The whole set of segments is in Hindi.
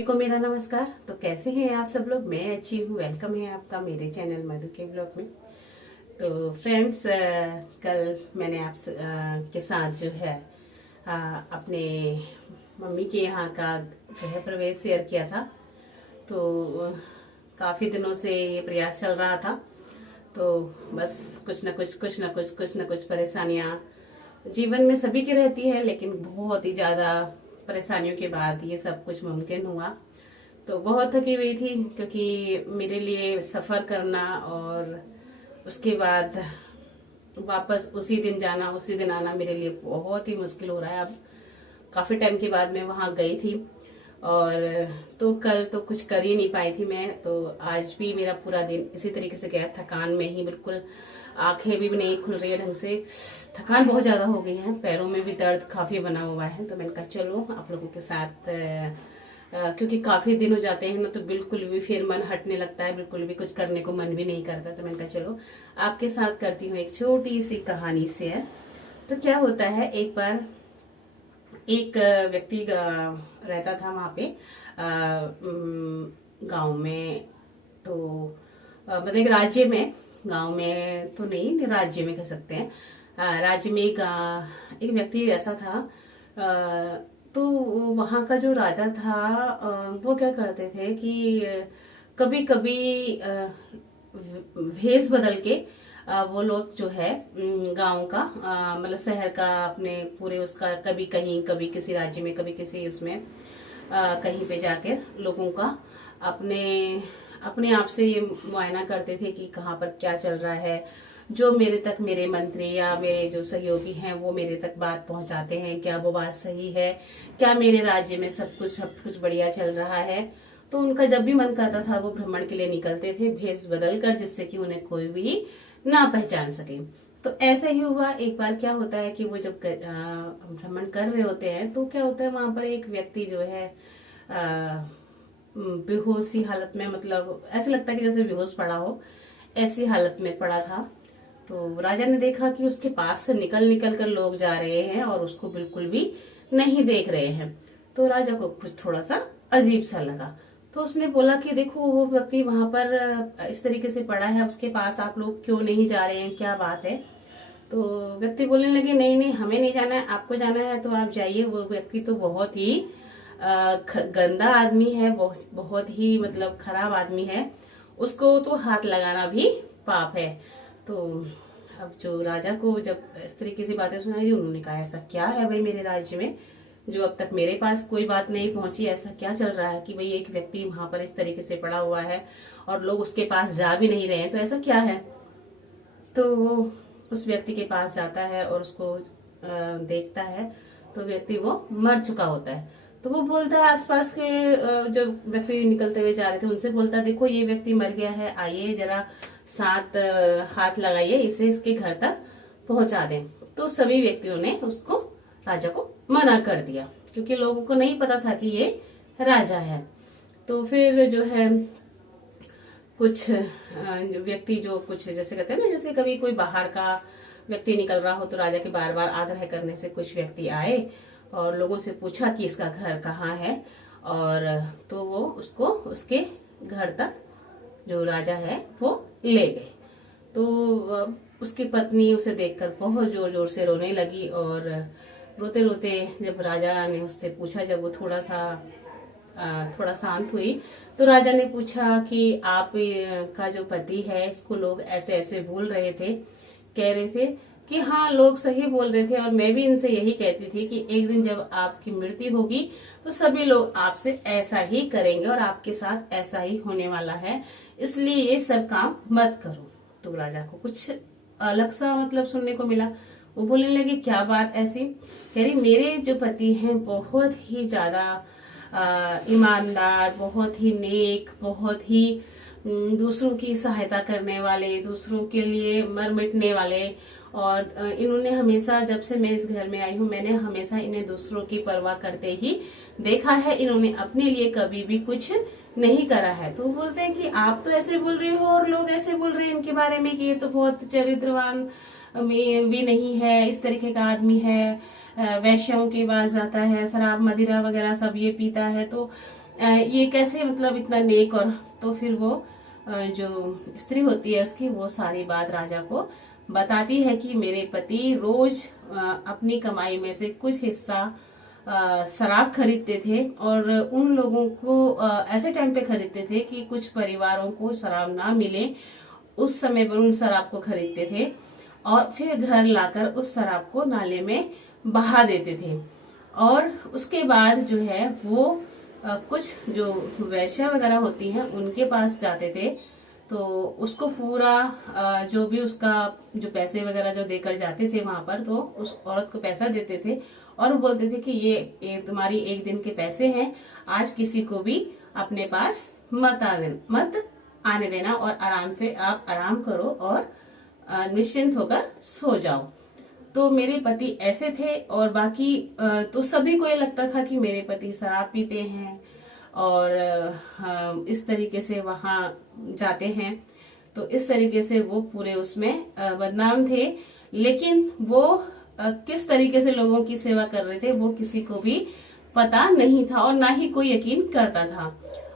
सभी को मेरा नमस्कार। तो कैसे हैं आप सब लोग? मैं अच्छी हूँ। वेलकम है आपका मेरे चैनल मधु के ब्लॉग में। तो फ्रेंड्स, कल मैंने आप के साथ जो है अपने मम्मी के यहाँ का गृह प्रवेश शेयर किया था। तो काफ़ी दिनों से ये प्रयास चल रहा था। तो बस कुछ न कुछ परेशानियाँ जीवन में सभी की रहती है, लेकिन बहुत ही ज़्यादा परेशानियों के बाद ये सब कुछ मुमकिन हुआ। तो बहुत थकी हुई थी, क्योंकि मेरे लिए सफ़र करना और उसके बाद वापस उसी दिन जाना उसी दिन आना मेरे लिए बहुत ही मुश्किल हो रहा है। अब काफ़ी टाइम के बाद मैं वहाँ गई थी, और तो कल तो कुछ कर ही नहीं पाई थी मैं। तो आज भी मेरा पूरा दिन इसी तरीके से गया, थकान में ही, बिल्कुल आंखें भी नहीं खुल रही है ढंग से। थकान बहुत ज़्यादा हो गई है, पैरों में भी दर्द काफ़ी बना हुआ है। तो मैंने कहा चलो आप लोगों के साथ, क्योंकि काफ़ी दिन हो जाते हैं ना, तो बिल्कुल भी फिर मन हटने लगता है, बिल्कुल भी कुछ करने को मन भी नहीं करता। तो मैंने कहा चलो आपके साथ करती हूँ एक छोटी सी कहानी शेयर। तो क्या होता है, एक बार एक व्यक्ति रहता था वहाँ पे गांव में। तो मतलब एक राज्य में, गांव में तो नहीं, राज्य में कह सकते हैं। राज्य में एक व्यक्ति ऐसा था। तो वहाँ का जो राजा था, वो क्या करते थे कि कभी कभी भेष बदल के वो लोग जो है गांव का, मतलब शहर का, अपने पूरे उसका, कभी कहीं, कभी किसी राज्य में, कभी किसी उसमें, कहीं पे जाकर लोगों का अपने अपने आप से ये मुआयना करते थे कि कहाँ पर क्या चल रहा है। जो मेरे तक, मेरे मंत्री या मेरे जो सहयोगी हैं वो मेरे तक बात पहुंचाते हैं, क्या वो बात सही है, क्या मेरे राज्य में सब कुछ बढ़िया चल रहा है। तो उनका जब भी मन करता था वो भ्रमण के लिए निकलते थे, भेष बदल कर, जिससे कि उन्हें कोई भी ना पहचान सके। तो ऐसे ही हुआ। एक बार क्या होता है कि वो जब भ्रमण कर रहे होते हैं, तो क्या होता है, वहां पर एक व्यक्ति जो है बेहोशी हालत में, मतलब ऐसे लगता है कि जैसे बेहोश पड़ा हो, ऐसी हालत में पड़ा था। तो राजा ने देखा कि उसके पास से निकल निकल कर लोग जा रहे हैं और उसको बिल्कुल भी नहीं देख रहे हैं। तो राजा को कुछ थोड़ा सा अजीब सा लगा। तो उसने बोला कि देखो, वो व्यक्ति वहां पर इस तरीके से पड़ा है, उसके पास आप लोग क्यों नहीं जा रहे हैं, क्या बात है। तो व्यक्ति बोलने लगे, नहीं नहीं, हमें नहीं जाना है, आपको जाना है तो आप जाइए। वो व्यक्ति तो बहुत ही गंदा आदमी है, बहुत ही मतलब खराब आदमी है, उसको तो हाथ लगाना भी पाप है। तो अब जो राजा को जब इस तरीके से बातें सुनाई दी, उन्होंने कहा, ऐसा क्या है भाई मेरे राज्य में, जो अब तक मेरे पास कोई बात नहीं पहुंची, ऐसा क्या चल रहा है कि भाई एक व्यक्ति वहां पर इस तरीके से पड़ा हुआ है और लोग उसके पास जा भी नहीं रहे हैं, तो ऐसा क्या है। तो वो उस व्यक्ति के पास जाता है और उसको देखता है, तो व्यक्ति वो मर चुका होता है। तो वो बोलता है, आसपास के जो व्यक्ति निकलते हुए जा रहे थे उनसे बोलता है, देखो ये व्यक्ति मर गया है, आइए जरा साथ हाथ लगाइए, इसे इसके घर तक पहुंचा दें। तो सभी व्यक्तियों ने उसको, राजा को मना कर दिया, क्योंकि लोगों को नहीं पता था कि ये राजा है। तो फिर जो है कुछ व्यक्ति जो कुछ, जैसे कहते हैं ना, जैसे कभी कोई बाहर का व्यक्ति निकल रहा हो, तो राजा के बार बार आग्रह करने से कुछ व्यक्ति आए और लोगों से पूछा कि इसका घर कहाँ है। और तो वो उसको उसके घर तक, जो राजा है, वो ले गए। तो उसकी पत्नी उसे देखकर बहुत जोर जोर से रोने लगी, और रोते रोते जब राजा ने उससे पूछा, जब वो थोड़ा शांत हुई, तो राजा ने पूछा कि आप का जो पति है, इसको लोग ऐसे ऐसे बोल रहे थे, कह रहे थे कि हाँ, लोग सही बोल रहे थे, और मैं भी इनसे यही कहती थी कि एक दिन जब आपकी मृत्यु होगी तो सभी लोग आपसे ऐसा ही करेंगे और आपके साथ ऐसा ही होने वाला है, इसलिए ये सब काम मत करो। तो राजा को कुछ अलग सा मतलब सुनने को मिला। वो बोलने लगे, क्या बात ऐसी? कह रही, मेरे जो पति हैं बहुत ही ज्यादा ईमानदार, बहुत ही नेक, बहुत ही दूसरों की सहायता करने वाले, दूसरों के लिए मर मिटने वाले। और इन्होंने हमेशा, जब से मैं इस घर में आई हूँ, मैंने हमेशा इन्हें दूसरों की परवाह करते ही देखा है, इन्होंने अपने लिए कभी भी कुछ नहीं करा है। तो वो बोलते हैं कि आप तो ऐसे बोल रहे हो और लोग ऐसे बोल रहे हैं इनके बारे में कि ये तो बहुत चरित्रवान भी नहीं है, इस तरीके का आदमी है, वैश्यों के पास जाता है, शराब मदिरा वगैरह सब ये पीता है। तो ये कैसे मतलब इतना नेक। और तो फिर वो जो स्त्री होती है उसकी वो सारी बात राजा को बताती है कि मेरे पति रोज अपनी कमाई में से कुछ हिस्सा शराब खरीदते थे, और उन लोगों को ऐसे टाइम पे खरीदते थे कि कुछ परिवारों को शराब ना मिले, उस समय पर उन शराब को खरीदते थे और फिर घर लाकर उस शराब को नाले में बहा देते थे। और उसके बाद जो है वो कुछ जो वैश्या वगैरह होती हैं उनके पास जाते थे, तो उसको पूरा जो भी उसका जो पैसे वगैरह जो देकर जाते थे वहां पर, तो उस औरत को पैसा देते थे और वो बोलते थे कि ये तुम्हारी एक दिन के पैसे हैं, आज किसी को भी अपने पास मत आने देना और आराम से आप आराम करो और निश्चिंत होकर सो जाओ। तो मेरे पति ऐसे थे। और बाकी तो सभी को ये लगता था कि मेरे पति शराब पीते हैं और इस तरीके से वहां जाते हैं, तो इस तरीके से वो पूरे उसमें बदनाम थे। लेकिन वो किस तरीके से लोगों की सेवा कर रहे थे वो किसी को भी पता नहीं था और ना ही कोई यकीन करता था।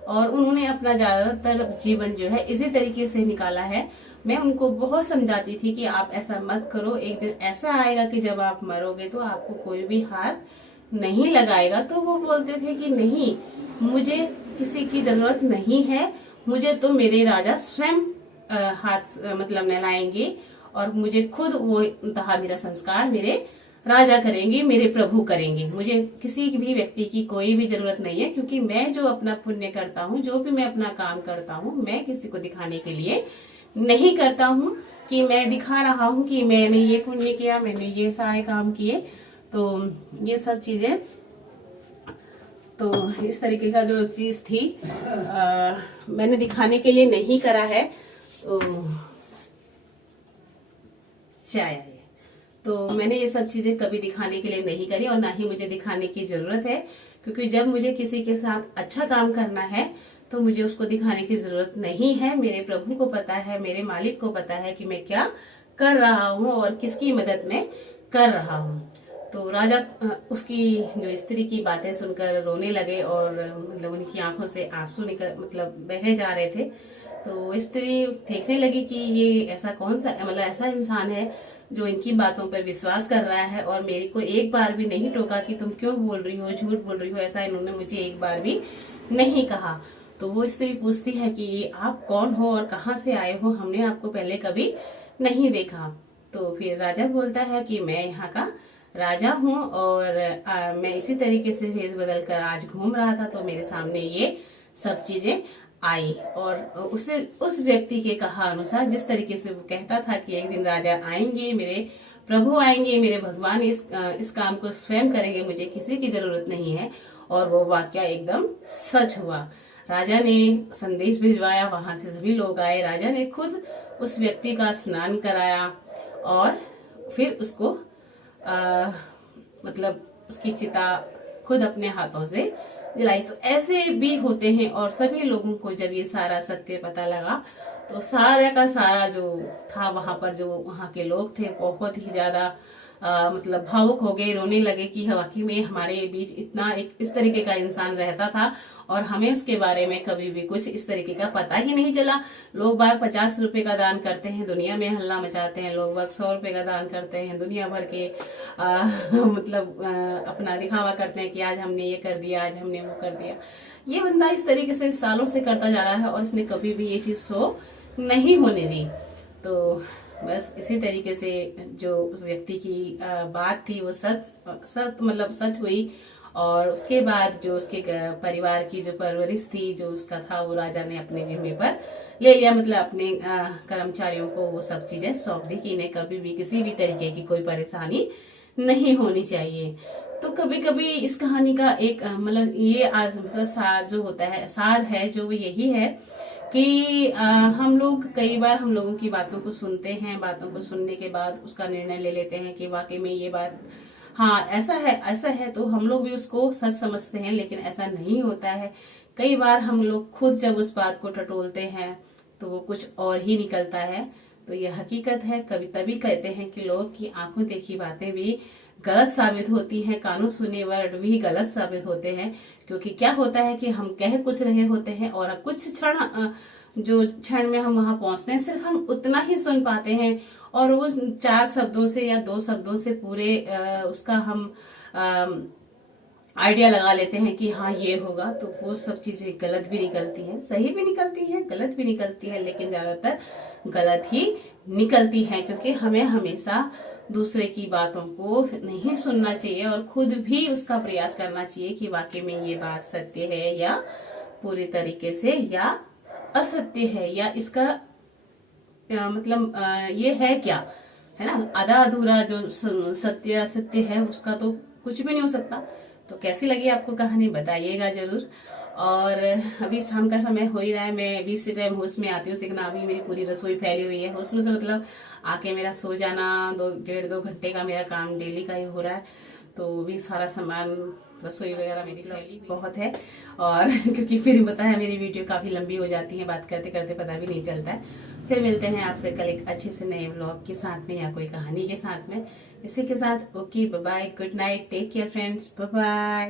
और उन्होंने अपना ज्यादातर जीवन जो है इसी तरीके से निकाला है। मैं उनको बहुत समझाती थी कि आप ऐसा मत करो, एक दिन ऐसा आएगा कि जब आप मरोगे तो आपको कोई भी हाथ नहीं लगाएगा। तो वो बोलते थे कि नहीं, मुझे किसी की जरूरत नहीं है, मुझे तो मेरे राजा स्वयं हाथ मतलब नहलाएंगे और मुझे खुद वो मेरा संस्कार मेरे राजा करेंगे, मेरे प्रभु करेंगे। मुझे किसी भी व्यक्ति की कोई भी जरूरत नहीं है, क्योंकि मैं जो अपना पुण्य करता हूँ, जो भी मैं अपना काम करता हूँ, मैं किसी को दिखाने के लिए नहीं करता हूँ कि मैं दिखा रहा हूँ कि मैंने ये पुण्य किया, मैंने ये सारे काम किए। तो ये सब चीजें, तो इस तरीके का जो चीज थी मैंने दिखाने के लिए नहीं करा है। तो चाय है, तो मैंने ये सब चीजें कभी दिखाने के लिए नहीं करी और ना ही मुझे दिखाने की जरूरत है, क्योंकि जब मुझे किसी के साथ अच्छा काम करना है तो मुझे उसको दिखाने की जरूरत नहीं है। मेरे प्रभु को पता है, मेरे मालिक को पता है कि मैं क्या कर रहा हूँ और किसकी मदद में कर रहा हूँ। तो राजा उसकी जो स्त्री की बातें सुनकर रोने लगे और मतलब उनकी आंखों से आंसू निकल मतलब बहे जा रहे थे। तो स्त्री देखने लगी कि ये ऐसा कौन सा मतलब ऐसा इंसान है जो इनकी बातों पर विश्वास कर रहा है और मेरी को एक बार भी नहीं टोका कि तुम क्यों बोल रही हो, झूठ बोल रही हो, ऐसा इन्होंने मुझे एक बार भी नहीं कहा। तो वो स्त्री पूछती है कि आप कौन हो और कहाँ से आए हो, हमने आपको पहले कभी नहीं देखा। तो फिर राजा बोलता है कि मैं यहाँ का राजा हूँ और मैं इसी तरीके से भेष बदल कर आज घूम रहा था, तो मेरे सामने ये सब चीजें आई। और उसे उस व्यक्ति के कहा अनुसार, जिस तरीके से वो कहता था कि एक दिन राजा आएंगे, मेरे प्रभु आएंगे, मेरे भगवान इस काम को स्वयं करेंगे, मुझे किसी की जरूरत नहीं है, और वो वाक्य एकदम सच हुआ। राजा ने संदेश भिजवाया, वहां से सभी लोग आए, राजा ने खुद उस व्यक्ति का स्नान कराया और फिर उसको मतलब उसकी चिता खुद अपने हाथों से जलाई। तो ऐसे भी होते हैं। और सभी लोगों को जब ये सारा सत्य पता लगा तो सारा का सारा जो था वहां पर जो वहां के लोग थे बहुत ही ज्यादा मतलब भावुक हो गए, रोने लगे कि वाकई में हमारे बीच इतना एक इस तरीके का इंसान रहता था और हमें उसके बारे में कभी भी कुछ इस तरीके का पता ही नहीं चला। लोग बाग 50 रुपए का दान करते हैं, दुनिया में हल्ला मचाते हैं, लोग बाग 100 रुपए का दान करते हैं, दुनिया भर के मतलब अपना दिखावा करते हैं कि आज हमने ये कर दिया, आज हमने वो कर दिया। ये बंदा इस तरीके से सालों से करता जा रहा है और इसने कभी भी ये चीज शो नहीं होने दी। तो बस इसी तरीके से जो व्यक्ति की बात थी वो सच मतलब सच हुई। और उसके बाद जो उसके परिवार की जो परवरिश थी जो उसका था वो राजा ने अपने जिम्मे पर ले लिया, मतलब अपने कर्मचारियों को वो सब चीजें सौंप दी कि इन्हें कभी भी किसी भी तरीके की कोई परेशानी नहीं होनी चाहिए। तो कभी कभी इस कहानी का एक मतलब ये मतलब सार जो होता है, सार है जो यही है कि हम लोग कई बार हम लोगों की बातों को सुनते हैं, बातों को सुनने के बाद उसका निर्णय ले लेते हैं कि वाकई में ये बात हाँ ऐसा है तो हम लोग भी उसको सच समझते हैं, लेकिन ऐसा नहीं होता है। कई बार हम लोग खुद जब उस बात को टटोलते हैं तो वो कुछ और ही निकलता है। तो ये हकीकत है। कभी तभी कहते हैं कि लोग की आंखों देखी बातें भी गलत साबित होती हैं, कानों सुने वर्ड भी गलत साबित होते हैं। क्योंकि क्या होता है कि हम कह कुछ रहे होते हैं और कुछ जो क्षण में हम वहां पहुंचते हैं सिर्फ हम उतना ही सुन पाते हैं, और वो 4 शब्दों से या 2 शब्दों से पूरे उसका हम आइडिया लगा लेते हैं कि हाँ ये होगा। तो वो सब चीजें गलत भी निकलती हैं, सही भी निकलती हैं, गलत भी निकलती है, लेकिन ज्यादातर गलत ही निकलती है। क्योंकि हमें हमेशा दूसरे की बातों को नहीं सुनना चाहिए और खुद भी उसका प्रयास करना चाहिए कि वाकई में ये बात सत्य है या पूरी तरीके से या असत्य है, या इसका मतलब ये है क्या, है ना। आधा अधूरा जो सत्य असत्य है उसका तो कुछ भी नहीं हो सकता। तो कैसी लगी आपको कहानी बताइएगा जरूर। और अभी शाम का समय हो ही रहा है, मैं अभी से टाइम होश में आती हूँ। देखना अभी मेरी पूरी रसोई फैली हुई है, होश में से मतलब आके मेरा सो जाना, 1.5-2 घंटे का मेरा काम डेली का ही हो रहा है। तो भी सारा सामान रसोई वगैरह मेरी फैली बहुत है। और क्योंकि फिर पता है मेरी वीडियो काफ़ी लंबी हो जाती है, बात करते करते पता भी नहीं चलता है। फिर मिलते हैं आपसे कल एक अच्छे से नए व्लॉग के साथ में या कोई कहानी के साथ में। इसी के साथ okay, bye bye, good night, take care friends, bye bye.